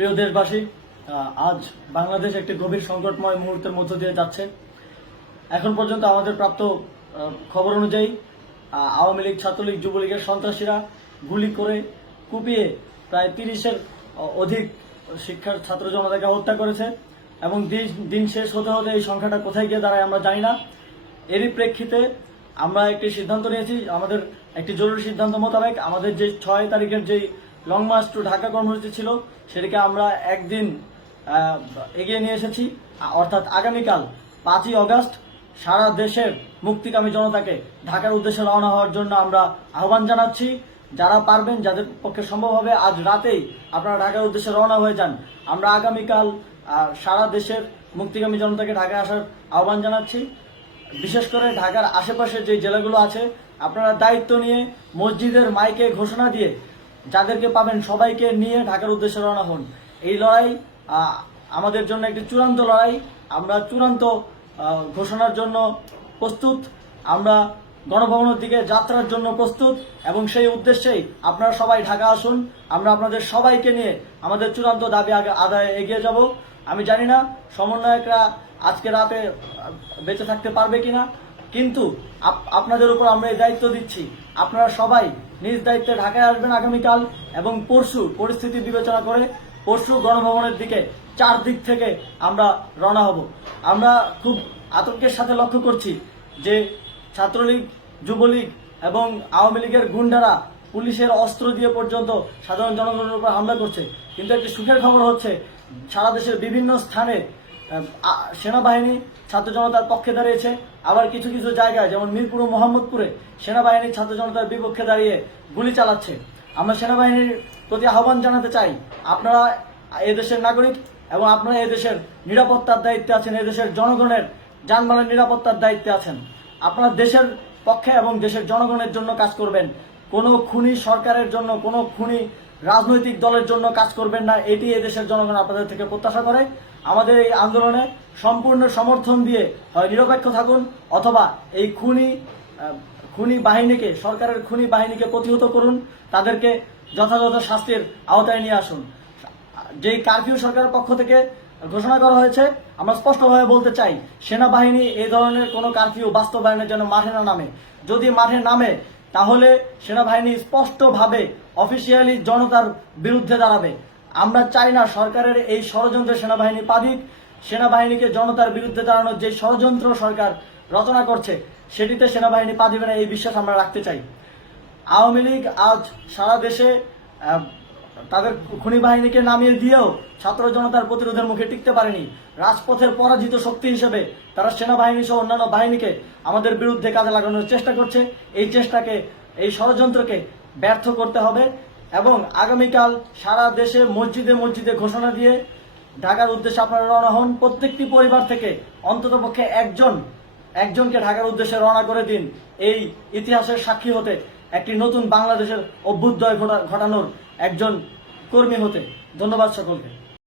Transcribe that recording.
প্রিয় দেশবাসী, আজ বাংলাদেশ একটি গভীর সংকটময় মুহূর্তের মধ্য দিয়ে যাচ্ছে। এখন পর্যন্ত আমাদের প্রাপ্ত খবর অনুযায়ী আওয়ামী লীগ, ছাত্রলীগ, যুবলীগের সন্ত্রাসীরা গুলি করে কুপিয়ে প্রায় 30-এর অধিক শিক্ষার ছাত্র জনতাকে হত্যা করেছে এবং দিন শেষ হতে হতে এই সংখ্যাটা কোথায় গিয়ে দাঁড়ায় আমরা জানি না। এরই প্রেক্ষিতে আমরা একটি সিদ্ধান্ত নিয়েছি। আমাদের একটি জরুরি সিদ্ধান্ত মোতাবেক আমাদের যে 6 তারিখের যে লং মার্চ টু ঢাকা কর্মসূচি ছিল সেটিকে আমরা একদিন এগিয়ে নিয়ে এসেছি। অর্থাৎ আগামীকাল 5ই অগস্ট সারা দেশের মুক্তিকামী জনতাকে ঢাকার উদ্দেশ্যে রওনা হওয়ার জন্য আমরা আহ্বান জানাচ্ছি। যারা পারবেন, যাদের পক্ষে সম্ভব হবে, আজ রাতেই আপনারা ঢাকার উদ্দেশ্যে রওনা হয়ে যান। আমরা আগামীকাল সারা দেশের মুক্তিকামী জনতাকে ঢাকায় আসার আহ্বান জানাচ্ছি। বিশেষ করে ঢাকার আশেপাশে যে জেলাগুলো আছে, আপনারা দায়িত্ব নিয়ে মসজিদের মাইকে ঘোষণা দিয়ে যাদেরকে পাবেন সবাইকে নিয়ে ঢাকার উদ্দেশ্যে রওনা হন। এই লড়াই আমাদের জন্য একটি চূড়ান্ত লড়াই। আমরা চূড়ান্ত ঘোষণার জন্য প্রস্তুত। আমরা গণভবনের দিকে যাত্রার জন্য প্রস্তুত এবং সেই উদ্দেশ্যেই আপনারা সবাই ঢাকা আসুন। আমরা আপনাদের সবাইকে নিয়ে আমাদের চূড়ান্ত দাবি আদায়ে এগিয়ে যাব। আমি জানি না সমন্বয়করা আজকে রাতে বেঁচে থাকতে পারবে কিনা, কিন্তু আপনাদের উপর আমরা এই দায়িত্ব দিচ্ছি। আপনারা সবাই নিজ দায়িত্বে ঢাকায় আসবেন আগামীকাল এবং পরশু পরিস্থিতি বিবেচনা করে পরশু গণভবনের দিকে 4 দিক থেকে আমরা রওনা হব। আমরা খুব আতঙ্কের সাথে লক্ষ্য করছি যে ছাত্রলীগ, যুবলীগ এবং আওয়ামী লীগের গুন্ডারা পুলিশের অস্ত্র দিয়ে পর্যন্ত সাধারণ জনগণের উপর হামলা করছে। কিন্তু একটি সুখের খবর হচ্ছে, সারা দেশের বিভিন্ন স্থানে সেনাবাহিনী ছাত্র জনতার পক্ষে দাঁড়িয়েছে। আবার কিছু কিছু জায়গায় যেমন মিরপুর ও মোহাম্মদপুরে সেনাবাহিনী ছাত্র জনতার বিপক্ষে দাঁড়িয়ে গুলি চালাচ্ছে। আমরা সেনাবাহিনীর প্রতি আহ্বান জানাতে চাই, আপনারা এদেশের নাগরিক এবং আপনারা এদেশের নিরাপত্তার দায়িত্বে আছেন, এদেশের জনগণের যানবাহনের নিরাপত্তার দায়িত্বে আছেন। আপনারা দেশের পক্ষে এবং দেশের জনগণের জন্য কাজ করবেন। কোনো খুনি সরকারের জন্য, কোনো খুনি রাজনৈতিক দলের জন্য কাজ করবেন না। এটি এদেশের জনগণ আপনাদের থেকে প্রত্যাশা করে। আমাদের এই আন্দোলনে সম্পূর্ণ সমর্থন দিয়ে হয় নিরপেক্ষ থাকুন, অথবা এই খুনি বাহিনীকে, সরকারের খুনি বাহিনীকে প্রতিহত করুন, তাদেরকে যথাযথ শাস্তির আওতায় নিয়ে আসুন। যেই কারফিউ সরকারের পক্ষ থেকে ঘোষণা করা হয়েছে, আমরা স্পষ্টভাবে বলতে চাই, সেনাবাহিনী এই ধরনের কোনো কারফিউ বাস্তবায়নের জন্য মাঠে না নামে। যদি মাঠে নামে তাহলে সেনাবাহিনী স্পষ্টভাবে অফিসিয়ালি জনতার বিরুদ্ধে দাঁড়াবে। আমরা চাই না সরকারের এই ষড়যন্ত্রে সেনাবাহিনী পা দিক। সেনাবাহিনীকে জনতার বিরুদ্ধে দাঁড়ানোর যে ষড়যন্ত্র সরকার রচনা করছে সেটিতে সেনাবাহিনী পা দিবে না, এই বিশ্বাস আমরা রাখতে চাই। আওয়ামী লীগ আজ সারা দেশে তাদের খুনি বাহিনীকে নামিয়ে দিয়েও ছাত্র জনতার প্রতিরোধের মুখে টিকতে পারেনি। রাজপথের পরাজিত শক্তি হিসেবে তারা সেনাবাহিনী সহ অন্যান্য বাহিনীকে আমাদের বিরুদ্ধে কাজে লাগানোর চেষ্টা করছে। এই চেষ্টাকে, এই ষড়যন্ত্রকে ব্যর্থ করতে হবে এবং আগামীকাল সারা দেশে মসজিদে মসজিদে ঘোষণা দিয়ে ঢাকার উদ্দেশ্যে আপনারা রওনা হন। প্রত্যেকটি পরিবার থেকে অন্ততপক্ষে একজনকে ঢাকার উদ্দেশ্যে রওনা করে দিন, এই ইতিহাসের সাক্ষী হতে, একটি নতুন বাংলাদেশের অভ্যুদয় ঘটানোর একজন কর্মী হতে। ধন্যবাদ সকলকে।